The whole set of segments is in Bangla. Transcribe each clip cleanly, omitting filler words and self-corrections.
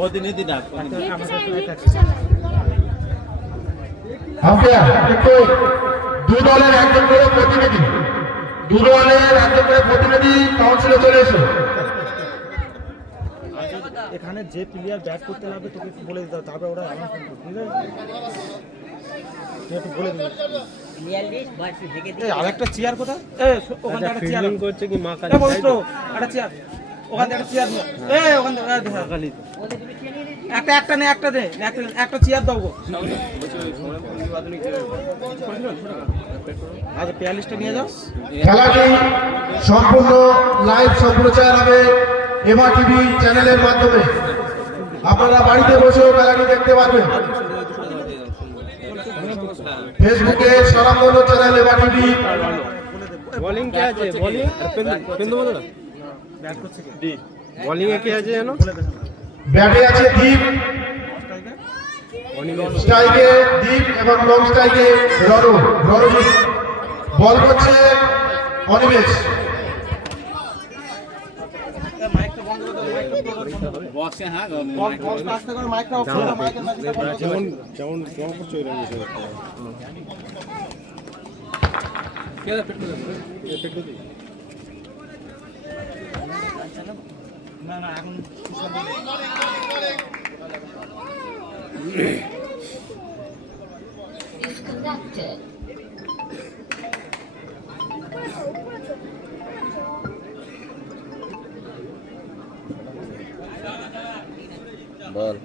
প্রতিনিধি না দু দলের একজন করে প্রতিনিধি কাউন্সিলে চলে এসো। এখানে যে প্লেয়ার ব্যাট করতে লাগবে তোকে একটু বলে দিতে হবে, তারপরে ওরা অ্যানাউন্সমেন্ট করবে, ঠিক আছে? তুই একটু বলে দিবি। আরেকটা চেয়ার কোথায়? ওখানে একটা চেয়ার করছে কি মা কালী? একটা চেয়ার ওখানে একটা চেয়ার নিয়ে ওখানে একটা নে একটা দে একটা চেয়ার দাও গো। আচ্ছা 42টা নিয়ে যাও। খেলাটি সম্পূর্ণ লাইভ সম্প্রচার হবে এমা টিভি চ্যানেলের মাধ্যমে। আপনারা বাড়িতে বসেও খেলাটি দেখতে পারবেন। ফেসবুকে স্বনামধন্য চ্যানেল এমা টিভি। বোলিং কে আছে? বোলিং পেন্দু বলো না। ব্যাট করছে কি? দীপ। বোলিং এ কে আছে জানো? ব্যাটে আছে দীপ, স্ট্রাইকে দীপ এবং লং স্ট্রাইকে রণজিৎ। বল করছে অনিমেষ। মাইকটা বন্ধ করে দাও, মাইকটা বক্সে। হ্যাঁ বক্সটা আস্তে করে মাইকটা অফ করে দাও, মাইকের মাঝে যেমন জমা করছে ওই রকম বিষয় কে পেট করে না না এখন বল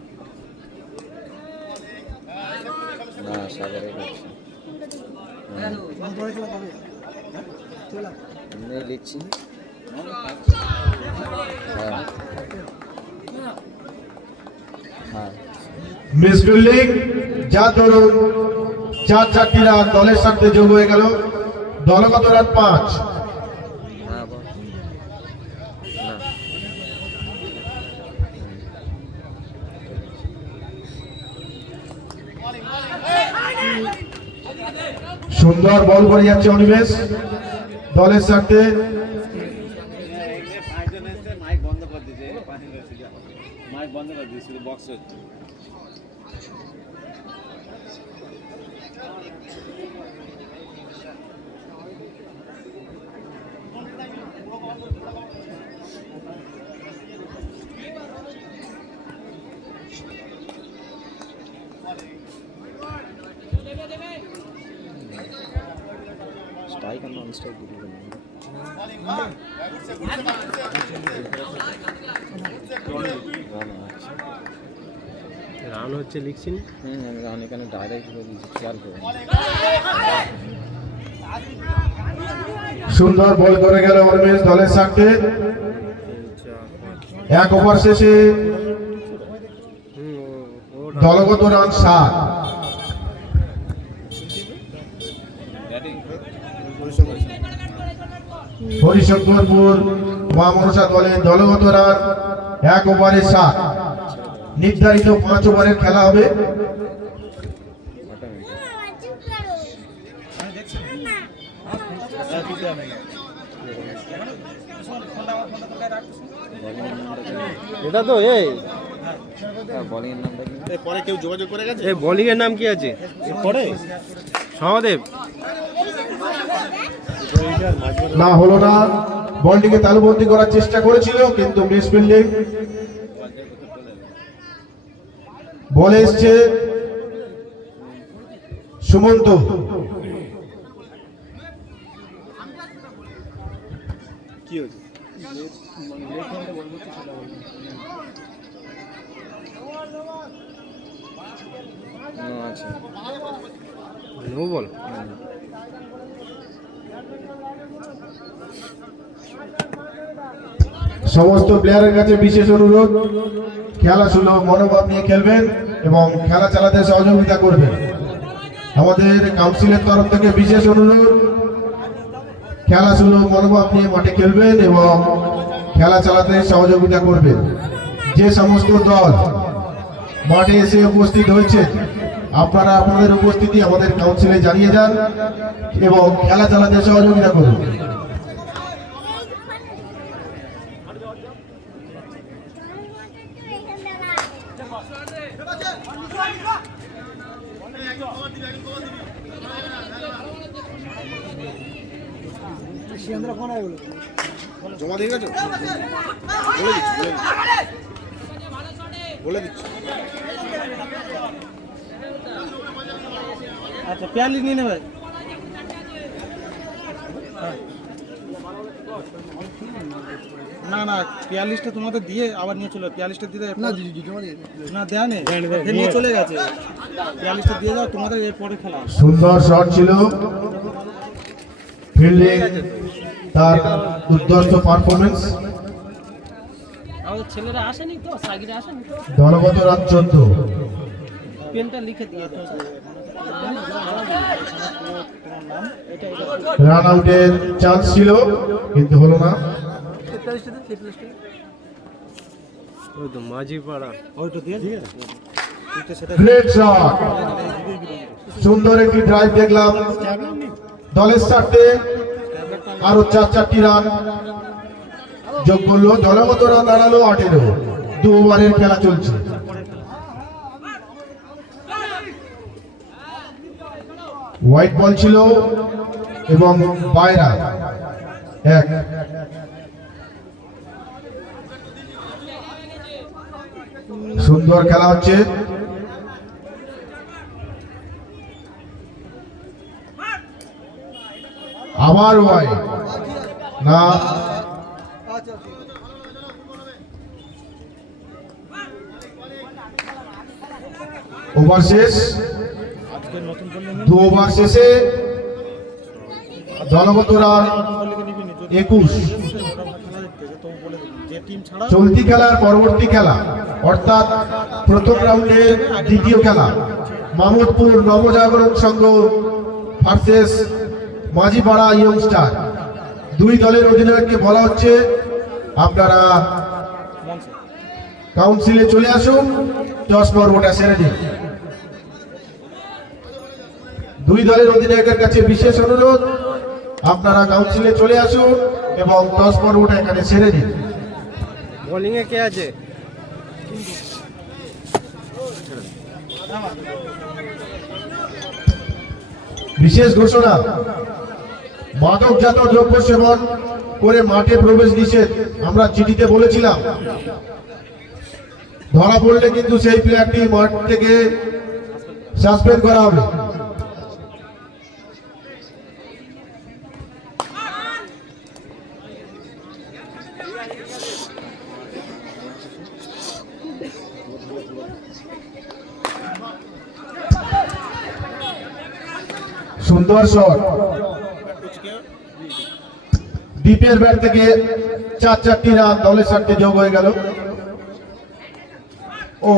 না সাগরে লিখছি। মিস বিল্ডিং যা ধরুন 4 রান দলের সাথে যোগ হয়ে গেল। দলগত রান 5। সুন্দর বল করে যাচ্ছে অনিমেষ দলের সাথে। মাইক বন্ধ করে দিয়েছে, মাইক বন্ধ করে দিয়েছে, বক্স হচ্ছে। স্ট্রাইক আর নন স্ট্রাইক দুটো রান হচ্ছে লিখছেন। রান এখানে ডাইরেক্ট খেয়াল করুন। সুন্দর বল করে গেল অনিমেষ দলের সাথে। 1 ওভার শেষে দলগত রান 7। হরিশঙ্করপুর মা মনসা দলের দলগত রান 1 ওভারে 7। নির্ধারিত 5 ওভারের খেলা হবে। এটা তো এই বোলিং এর নামটা কি? পরে কেউ যোগাযোগ করে গেছে। এই বোলিং এর নাম কি আছে পরে? সহদেব না হলো না। বলটিকে তালুবন্দি করার চেষ্টা করেছিল কিন্তু মিস ফিল্ডিং। বলে এসছে সুমন্ত। কি হয়েছে? আছে নো বল। সমস্ত প্লেয়ারের কাছে বিশেষ অনুরোধ, খেলা সুলভ মনোভাব নিয়ে খেলবেন এবং খেলা চালাতে সহযোগিতা করবেন। আমাদের কাউন্সিলের তরফ থেকে বিশেষ অনুরোধ, খেলা সুলভ মনোভাব নিয়ে মাঠে খেলবেন এবং খেলা চালাতে সহযোগিতা করবেন। যে সমস্ত দল মাঠে এসে উপস্থিত হয়েছে আপনারা আপনাদের উপস্থিতি আমাদের কাউন্সিলে জানিয়ে যান এবং খেলা চালাতে সহযোগিতা করুন। জমা দিয়ে গেছো? বলে দিচ্ছি। আচ্ছা, পেয়ালি নিয়ে নেবে। না না, পেয়ালিশটা তোমাদের দিয়ে আবার নিয়ে চলে, পেয়ালিশটা দিয়ে না দেয়া নেই, নিয়ে চলে গেছে। পেয়ালিশটা দিয়ে দাও, তোমাদের এরপরে খেলা। সুন্দর শট ছিল, ফিল্ডিং তার উদ্দষ্ট পারফরমেন্স। আমাদের ছেলেরা আসেনি তো, সাগিরা আসেনি তো, দলগত রান 14। পেনটা লিখে দিয়ে তো। রান আউটের চান্স ছিল কিন্তু হলো না। ওই তো মাঝি পাড়া, ওইটা দিয়ে ঠিক আছে। গ্রেট শট, সুন্দর একটি ড্রাইভ দেখলাম দলের স্বার্থে। আরো 4টি রান যোগ করলো, দলগত রান দাঁড়ালো 18। 2 ওভারের খেলা চলছে। হোয়াইট বল ছিল এবং বাইরা 1। সুন্দর খেলা হচ্ছে। আবার ওয়াই না, ওভার শেষ। 2 ওভার শেষে দলগত রান 21। চলতি খেলার পরবর্তী খেলা অর্থাৎ প্রথম রাউন্ডের দ্বিতীয় খেলা মাহমুদপুর নবজাগরণ সংঘ ভার্সেস মাঝিপাড়া ইয়ংস্টার। 2 দলের অধিনায়ককে বলা হচ্ছে আপনারা কাউন্সিলে চলে আসুন, 10 পর্বটা সেরে দিন। 2 দলের অধিনায়কের কাছে বিশেষ অনুরোধ, আপনারা কাউন্সিলে চলে আসুন এবং 10 পর্বটা এখানে সেরে দিন। বোলিং এ কে আছে? বিশেষ ঘোষণা, মাদকজাত দ্রব্য সেবন করে মাঠে প্রবেশ নিষেধ। আমরা চিঠিতে বলেছিলাম, ধরা পড়লে কিন্তু সেই প্লেয়ারটি মাঠ থেকে সাসপেন্ড করা হবে। সুন্দর শট, দীপের ব্যাট থেকে 4টি রান দলের স্বার্থে যোগ হয়ে গেল। ও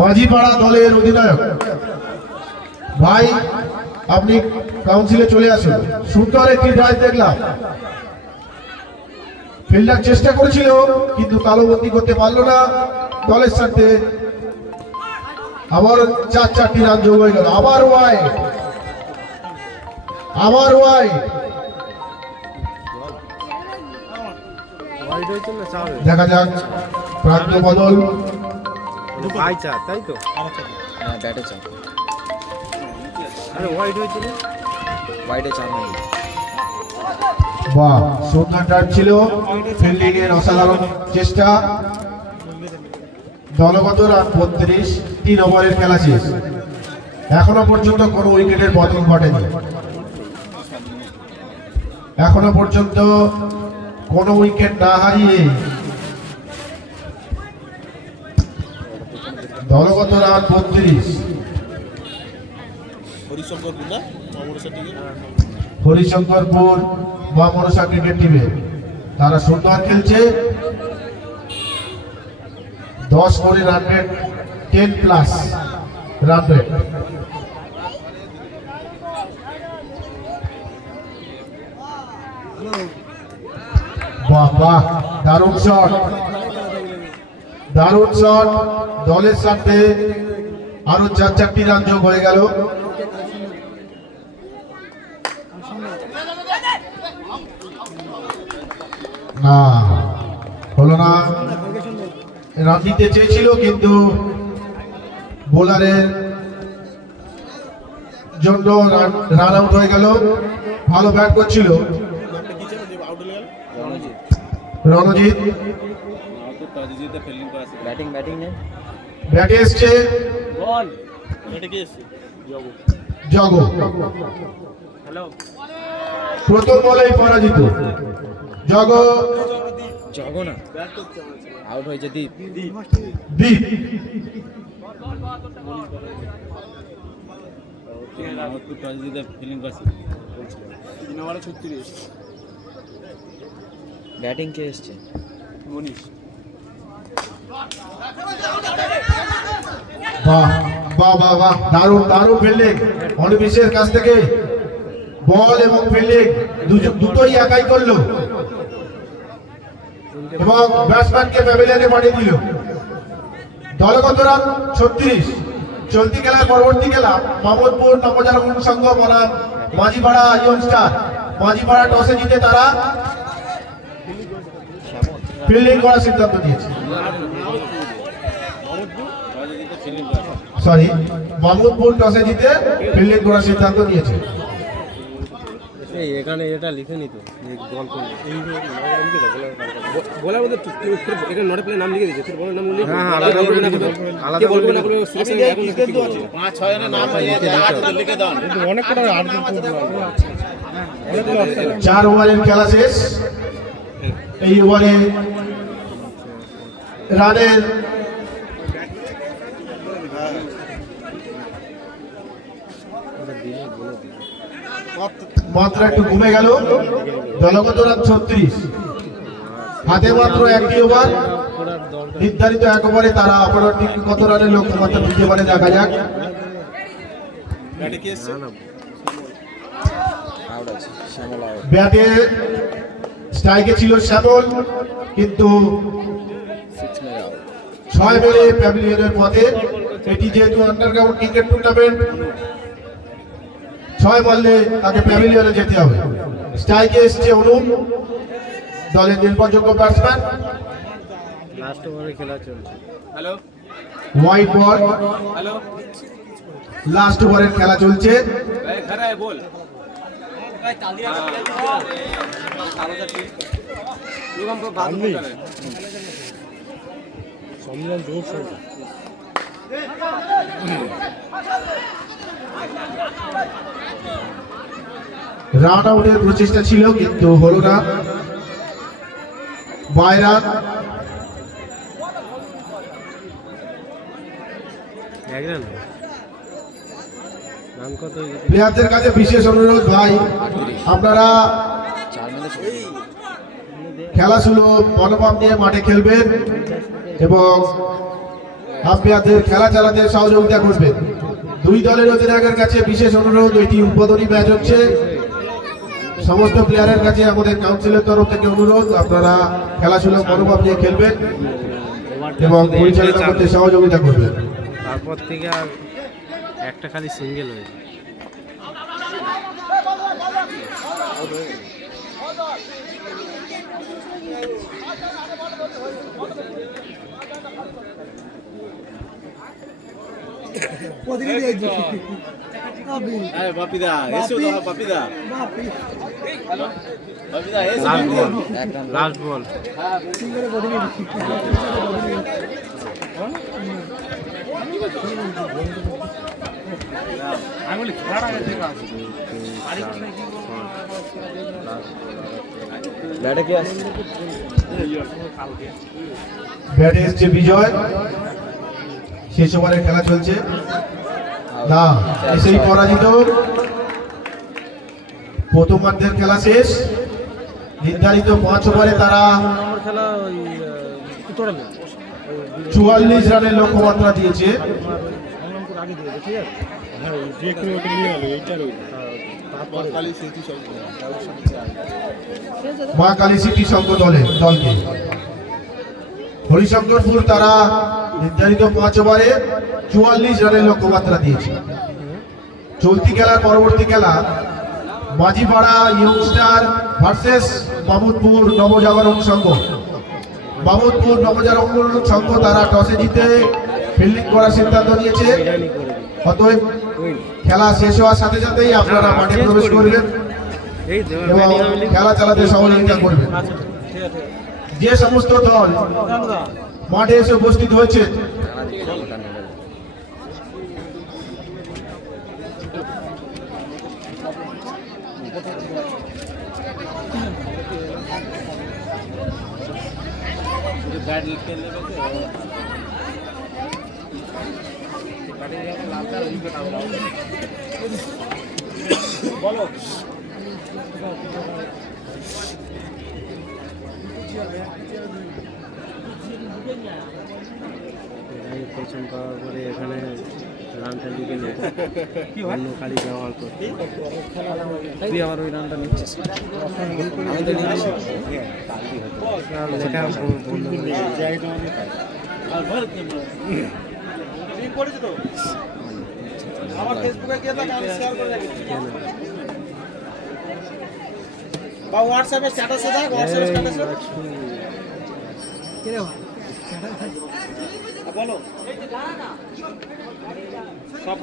মাঝিপাড়া দলের অধিনায়ক ভাই, আপনি কাউন্সিলে চলে আসুন। সুন্দর একটি ড্রাইভ দেখলাম, ফিল্ডার চেষ্টা করেছিল কিন্তু তালুবন্দি করতে পারলো না। দলের সাথে আবার 4টি রান যোগ হয়ে গেল। আবার ওয়াই, আবার ওয়াই। দেখা যাক প্রান্ত বদল। তাই তো, হ্যাঁ ব্যাটে চান, আরে ওয়াইড হয়েছিল, ওয়াইডে চান হয়নি। বাহ, সুন্দর ড্রাইভ ছিল, ফিল্ডিং এর অসাধারণ চেষ্টা। দলগত রান 32। 3 ওভারের খেলা শেষ। এখনো পর্যন্ত কোনো উইকেটের পতন ঘটেনি। এখনো পর্যন্ত কোনো উইকেট না হারিয়ে দলগত রান 32। হরিশঙ্করপুর বা মনসা ক্রিকেট টিমে তারা সুন্দর খেলছে। 10 করে রান রেট, 10+ রান রেট। বাহ বাহ, দারুণ শট, দারুণ শট। দলের সাথে আরো 4টি রান যোগ হয়ে গেল। না, হলো না। রান দিতে চেয়েছিল কিন্তু বোলারের জন্য রান আউট হয়ে গেল। ভালো ব্যাট করছিল রণজিৎ। ব্যাটে এসছে জগ, প্রথম বলেই পরাজিত জগ। আউট হয়েছে দীপ। দ্বীপ ব্যাটিং কে এসছে? বাহ বাহ বাহ বাহ, দারুণ দারুণ ফিল্ডিং অনিমেষের কাছ থেকে। বল এবং ফিল্ডিং দুটোই একাই করলো এবং ব্যাটসম্যানকে প্যাভিলিয়নে পাঠিয়ে দিল। দলগত রান 36। চলতি খেলার পরবর্তী খেলা মামুদপুর নবজাগরণ সংঘ বনাম মাঝিপাড়া ইয়ং স্টার। মাঝিপাড়া টসে জিতে তারা ফিল্ডিং করার সিদ্ধান্ত নিয়েছে। সরি, মামুদপুর টসে জিতে ফিল্ডিং করার সিদ্ধান্ত নিয়েছে। এখানে এটা লিখে নিত বল করলে বলার মধ্যে এখানে নটে প্লে নাম লিখে দিয়েছে। তোর বলের নাম লিখে আলাদা বলবে না করে সিলেকশন এখন লিখে দিয়েছে। 5-6 জনের নাম লিখে দাও। অনেক কটা আট দিন 4 ওভারের খেলা শেষ। এই ওভারে রানের মাত্রা একটু কমে গেল। দলগত রান 36। হাতে মাত্র একটি ওভার। নির্ধারিত 1 ওভারে তারা অপরাধী কত রানের লক্ষ্যমাত্রা দিতে পারে দেখা যাক। ব্যাটে স্ট্রাইকে ছিল শ্যামল, কিন্তু 6 মেরে প্যাভিলিয়নের পথে। এটি যেহেতু আন্ডারগ্রাউন্ড ক্রিকেট টুর্নামেন্ট, 6 মারলে তাকে প্যাভিলিয়নে যেতে হবে। স্ট্রাইকে এসছে অনুপ, দলের নির্ভরযোগ্য ব্যাটসম্যান। লাস্ট ওভারে খেলা চলছে। Hello white ball, hello last ওভারের খেলা চলছে। খারা বল রান আউটের প্রচেষ্টা ছিল কিন্তু হলো না। বাইরা প্লেয়ারদের কাছে বিশেষ অনুরোধ, ভাই আপনারা খেলা শুরু মনোভাব নিয়ে মাঠে খেলবেন এবং আম্পায়ারদের খেলা চালাতে সহযোগিতা করবেন। দুই দলের অধিনায়কের কাছে বিশেষ অনুরোধ, এটি উদ্বোধনী ম্যাচ হচ্ছে। সমস্ত প্লেয়ারের কাছে আমাদের কাউন্সিলের তরফ থেকে অনুরোধ, আপনারা খেলাধুলো মনোভাব নিয়ে খেলবেন এবং পরিচালনা করতে সহযোগিতা করবেন। তারপর থেকে আর একটা খালি সিঙ্গেল হয়েছে। বাপিদা এসো তো, বাপিদা বাপিদা এসো। লাস্ট বল ব্যাটে এসছে বিজয়। শেষ ওভারের খেলা চলছে না, এসেই পরাজিত। প্রথমার্ধের খেলা শেষ। নির্ধারিত 5 ওভারে তারা 44 রানের লক্ষ্যমাত্রা দিয়েছে। মা কালী সিটি সংঘ দলকে হরিশঙ্করপুর তারা নির্ধারিত 5 ওভারে 44 রানের লক্ষ্যমাত্রা দিয়েছে। চলতি খেলার পরবর্তী খেলা মাঝিপাড়া ইয়ংস্টার ভার্সেস মামুদপুর নবজাগরণ সংঘ। মামুদপুর নবজাগরণ সংঘ তারা টসে জিতে ফিল্ডিং করার সিদ্ধান্ত নিয়েছে। অতএব খেলা শেষ হওয়ার সাথে সাথেই আপনারা মাঠে প্রবেশ করবেন এবং খেলা চালাতে সহযোগিতা করবেন। যে সমস্ত দল মাঠে এসে উপস্থিত হয়েছে ব্যাট খেলে বলো প্রথম পাওয়ার পরে এখানে রানটা লিখে নেয় অন্য খালি ব্যবহার করতে তুই আবার ওই রানটা নিচ্ছিস আমি তো নিচ্ছি লেখা বন্ধ করেছে তো আমার ফেসবুকে গিয়ে থাকে আমি শেয়ার করে রাখি বা হোয়াটসঅ্যাপে স্ট্যাটাসে দেখ হোয়াটসঅ্যাপে স্ট্যাটাসে কেন বলো সব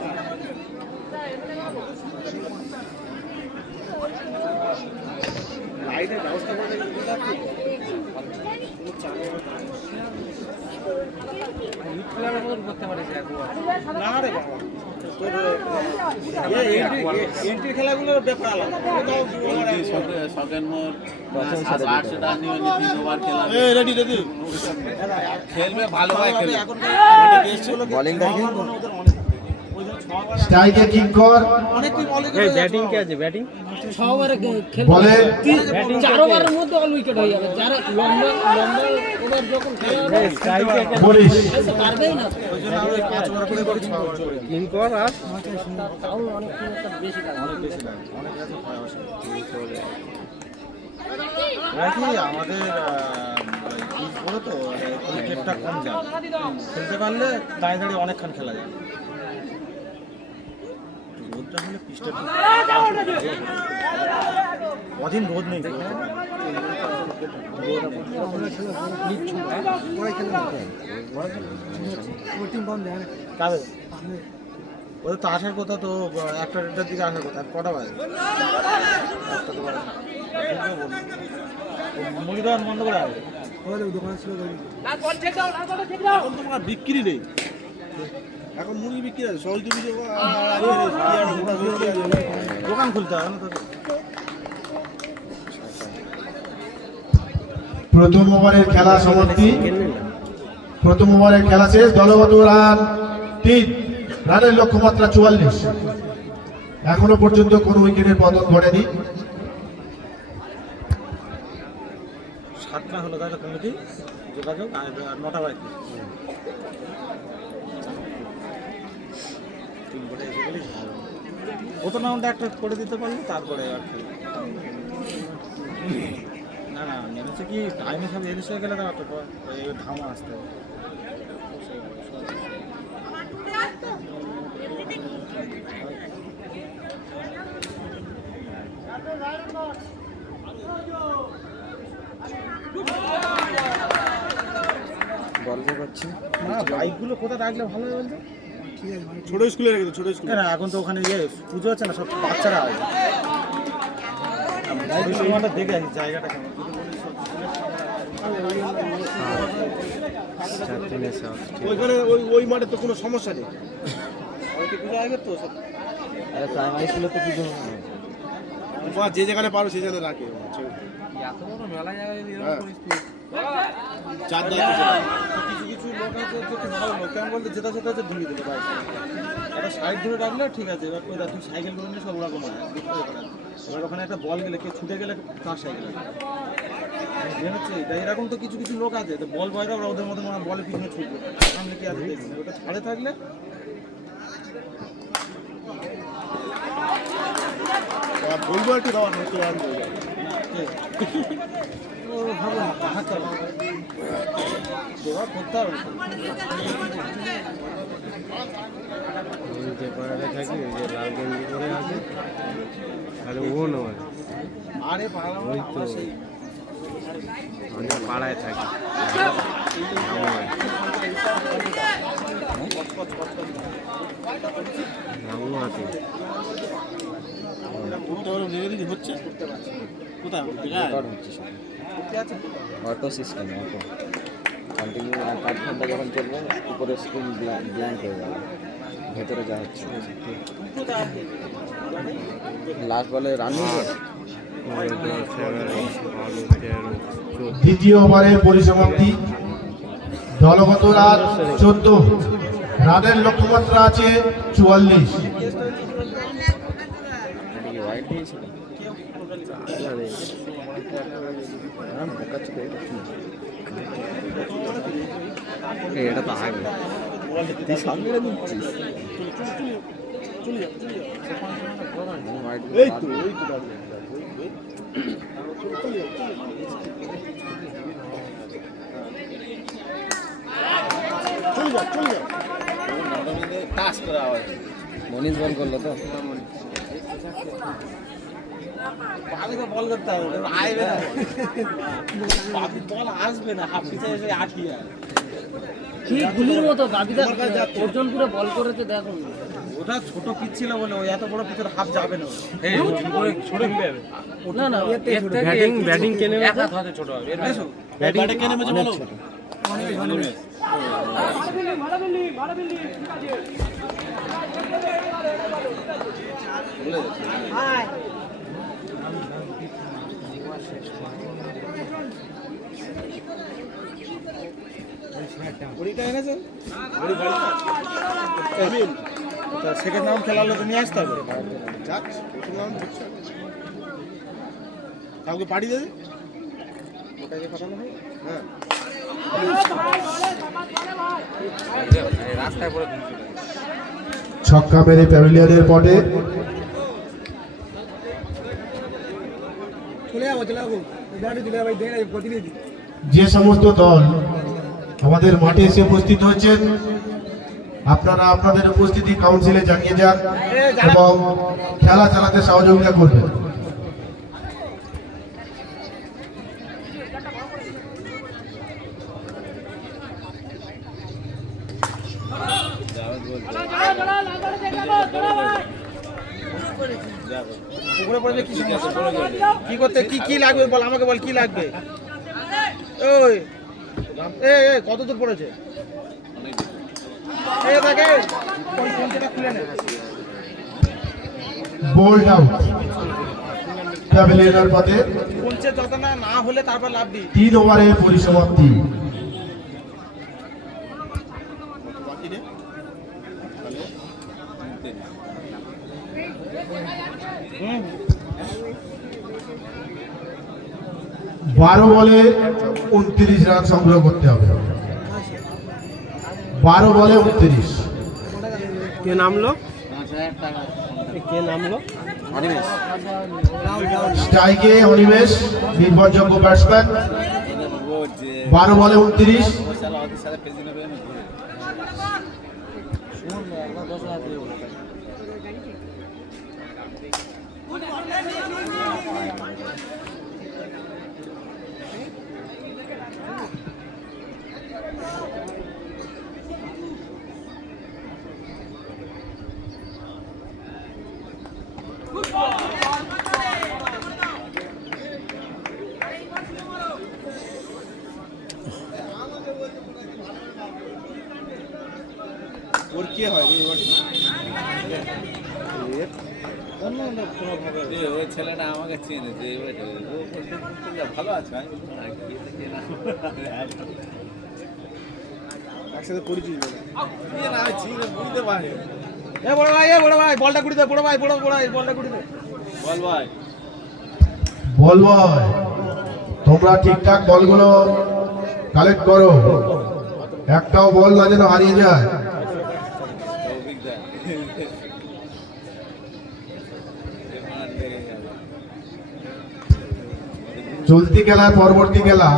লাইটের ব্যবস্থা করে না রে বাবা এন্ট্রি খেলাগুলোর ব্যাপার আলাদা শখের মোট 800 টাকা নিয়ে 3 ওভার খেলা রেডি খেলবে ভালো হয় খেলবে বলিং দেখি স্ট্রাইকে কিক কর অনেক টিম ব্যাটিং কে আছে ব্যাটিং 6 ওভারে বলে 4 ওভারের মধ্যে অল উইকেট হয়ে যাবে। যারা লম্বা ওভার যখন খেলা হবে বলিস এসে পারবেই না। ওই জন্য আরো 5 ওভার করে করে 6 ওভার করে তিন কর আর তাও অনেক টিম একটা বেশি কাজ অনেক বেশি লাগে অনেক কাছে হয় অবশ্য নাকি আমাদের ইজ বলে তো উইকেটটা কম যায় খেলতে পারলে দাঁড়িয়ে দাঁড়িয়ে অনেকক্ষণ খেলা যায় রোদটা হলে পিচটা কদিন রোদ নেই কাদের ওদের তো আসার কথা তো 1টা দিকে আসার কথা কটা বাজে মুড়িদান বন্ধ করে আসবে দোকান ছিল এখন তোমার বিক্রি নেই এখন মুরগি বিক্রি আছে সহজে দোকান খুলতে হবে না তো প্রথম ওভারের খেলা সমাপ্তি। প্রথম ওভারের খেলা শেষ। দলগত রান 3, রানের লক্ষ্যমাত্রা 44। এখনো পর্যন্ত কোনো উইকেটের পতন ঘটেনি। 7টা হলো তাহলে কমিটি যোগাযোগ আর 9টা বাজে প্রথম রাউন্ডে একটা করে দিতে পারলে তারপরে আর কি না না হচ্ছে কি টাইম হিসাবে এদিক হয়ে গেলে তো ধামা আসতে হবে বল করছে না বাইকগুলো কোথায় রাখলে ভালো হবে বলতো ছোট স্কুলে রেখেছে ছোট স্কুলে না এখন তো ওখানে ইয়ে পুজো হচ্ছে না সব বাচ্চারা আসবে ওই সময়টা দেখে আসি জায়গাটা কেমন ওইখানে ওই মাঠে তো কোনো সমস্যা নেই পুজো আসবে তো সব প্রাইমারি স্কুলে তো পুজো যে যেখানে পারো সেই জায়গায় রাখে এত বড় মেলা জায়গায় এরকম পরিস্থিতি চার দায়িত্ব কিছু কিছু লোক আছে যে খুব ভালো লোক কেমন বলতে যেটা সেটা হচ্ছে ধুয়ে দিতে পারে একটা সাইড ধরে রাখলে ঠিক আছে এবার ওই তুই সাইকেল করে নিয়ে সব ওরকম হয় এবার ওখানে একটা বল গেলে কেউ ছুটে গেলে তার সাইকেল হচ্ছে তাই এরকম তো কিছু কিছু লোক আছে তো বল বয়রা ওরা ওদের মতো মনে বলের পিছনে ছুটবে সামনে কি আছে দেখবি ওটা ছাড়ে থাকলে বলবো একটু দেওয়ার ভাবো না হাঁটতে হবে দৌড়া করতে হবে ওই যে পাড়াতে থাকি ওই যে লাল গেঞ্জি পরে আছে তাহলে ও নয় আরে পারলাম ওই তো সেই আমরা পাড়ায় থাকি রামু আছে হচ্ছে কোথায় অটো সিস্টেম অটো কন্টিনিউ 8 ঘন্টা যখন চলবে উপরে স্ক্রিন ব্ল্যাঙ্ক হয়ে যাবে ভেতরে যা হচ্ছে লাস্ট বলে রানিং 10, 11, 12, 13, 14 দ্বিতীয় ওভারের পরিসমাপ্তি দলগত রান 14 রানের লক্ষ্যমাত্রা আছে 44। হোয়াইট দিয়েছিল এটা তো আগে তুই সামনে দিচ্ছিস মনীষ বল করলো তো বাবিকে বল করতে হবে আইবে না বাবি বল আসবে না হাফ পিছে এসে আটকিয়ে ঠিক গুলির মতো দাবিদার অর্জন করে বল করেছে দেখুন ওটা ছোট পিচ ছিল বলে ওই এত বড় পিচের হাফ যাবে না না না ব্যাটিং কেনে ব্যাটিং কেন নেমেছে বলো ওড়িটা এনেছেন ওড়ি বাড়ি তা সেকেন্ড রাউন্ড খেলালে তো নিয়ে আসতে হবে যাক প্রথম রাউন্ড হচ্ছে কাউকে পাড়ি দেবে ওটাকে পাঠানো হয় হ্যাঁ ছক্কা মেরে প্যাভিলিয়নের পটে যে সমস্ত দল আমাদের মাঠে এসে উপস্থিত হয়েছেন আপনারা আপনাদের উপস্থিতি কাউন্সিলে জানিয়ে যান এবং খেলা চালাতে সহযোগিতা করবেন। পুকুরে পড়ে কি সমস্যা কি করতে কি কি লাগবে বল আমাকে বল কি লাগবে ওই এই কত দূর পড়েছে এই দেখে ওই কোনটা খুলে নে বোল্ড আউট প্যাভিলিয়নের পথে কোনচে যত না হলে তারপর লাভ দি 3 ওভারের পরিসমাপ্তি। বাকি রে হুম 12 বলে 29 রান সংগ্রহ করতে হবে। 12 বলে 29। কে নামলো কে নামলো স্ট্রাইকে অনিমেষ নির্ভরযোগ্য ব্যাটসম্যান 12 বলে 29। ওর কে হয় ওই ছেলেটা আমাকে চেনে যে ভালো আছে একসাথে পরিচয় বুঝতে পারি এ বড় ভাই বলটা কুড়ি দে বড় ভাই বলটা কুড়ি দে বল ভাই বল বয় তোমরা ঠিকঠাক বলগুলো কালেক্ট করো, একটাও বল না যেন হারিয়ে যায়। চলতি খেলার পরবর্তী খেলা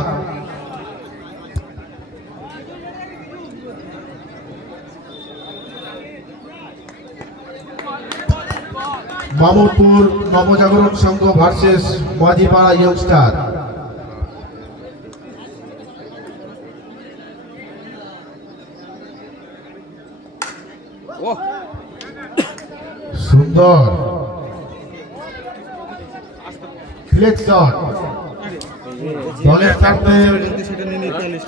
মামুদপুর নবজাগরণ সংঘ ভার্সেস মাঝিপাড়া ইয়ংস্টার। সুন্দর ফ্লেক্স শট, দলের স্বার্থে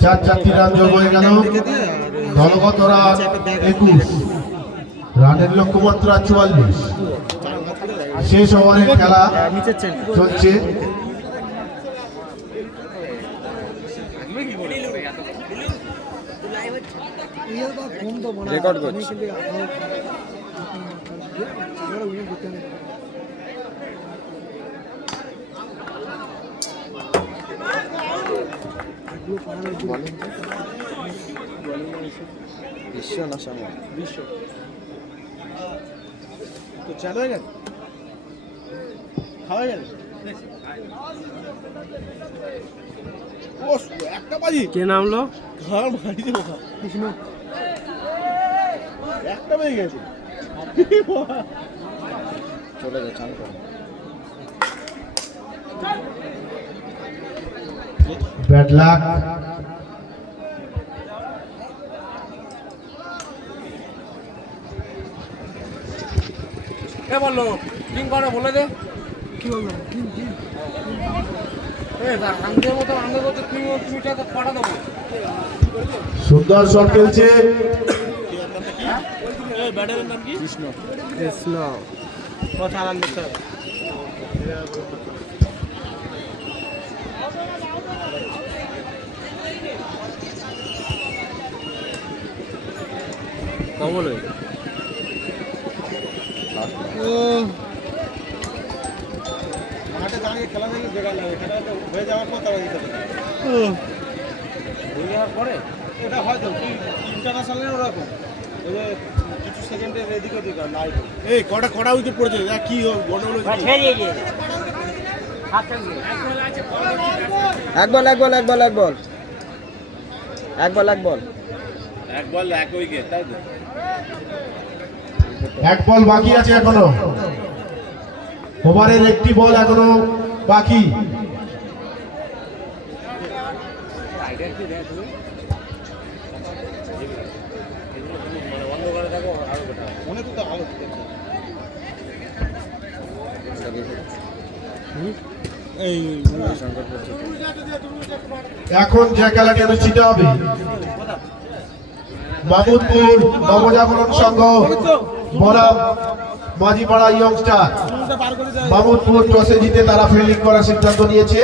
4 রান যোগ হয়ে গেল। দলগত রান 21, রানের লক্ষ্যমাত্রা 44। শেষ ওভারের খেলা চলছে। রেকর্ড করছি। বিশ্ব না সামনে বিশ্ব তো চালু হয়ে গেছে, খাওয়া গেছে। ও একটা বাজি কে নামলো? ঘর মারি দেবো কৃষ্ণ, একটা বেজে গেছে। চলে যায় চান করে। Bad luck. কে বললো কিং করে বলে দে। কি বললো? আঙ্গের মতো তুমি টাকা পাঠা দেবো। সুন্দর শট খেলছে ব্যাটারের নাম কি? কৃষ্ণ কথা আনন্দ স্যার। কমল মাঠে দাঁড়িয়ে খেলা দেখলে বেকার লাগে, খেলা হয়ে যাওয়ার পর তারা দিতে পারে। হয়ে যাওয়ার পরে এটা হয়তো ইন্টারন্যাশনালের ওরকম, ওই যে কিছু সেকেন্ডের এদিকে ওদিকে নাই। এই কটা উইকেট পড়েছে, কি গন্ডগোল হয়েছে? এক বল এক বল এক বল এক বল এক বল এক বল এক বল এক উইকেট, তাই তো? এক বল বাকি আছে এখনো, ওভারের একটি বল এখনো বাকি। অনেক তো ভালো। এখন যে খেলাটি অনুষ্ঠিত হবে মামুদপুর নবজাগরণ সংঘ বনাম মাঝিপাড়া ইয়ংস্টার। মামুদপুর টসে জিতে তারা ফিল্ডিং করার সিদ্ধান্ত নিয়েছে।